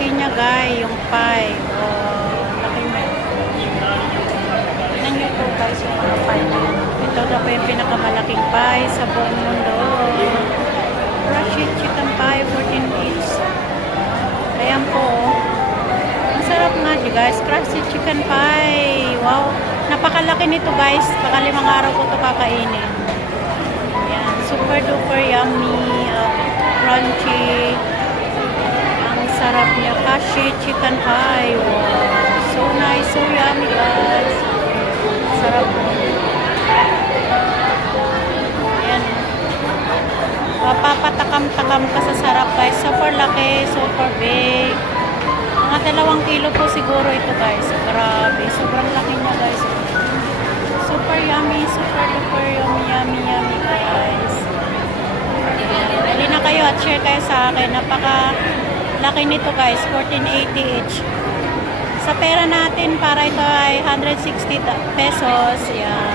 laki niya guys, yung pie. Oh, laki niya. Tignan niyo po guys yung mga pie na yan. Ito na po yung pinakamalaking pie sa buong mundo. Crushed chicken pie, 14 each. Ayan po. Ang sarap nga guys, crushed chicken pie. Wow, napakalaki nito guys. Baka 5 araw ko ito kakainin. Ayan, super duper yummy at crunchy. Ang sarap niya, crushed chicken pie. Wow, so nice, so yummy guys. Sarap po. Ayan. Papatakam-takam ka sa sarap guys. Super laki, super big. Mga 2 kilo po siguro ito guys. Grabe, sobrang laki niya guys. Super yummy, super duper yummy, yummy, yummy guys. Dali na kayo at share kayo sa akin. Napaka laki nito guys, 14.80 each. Sa pera natin para ito ay 160 pesos. Yan.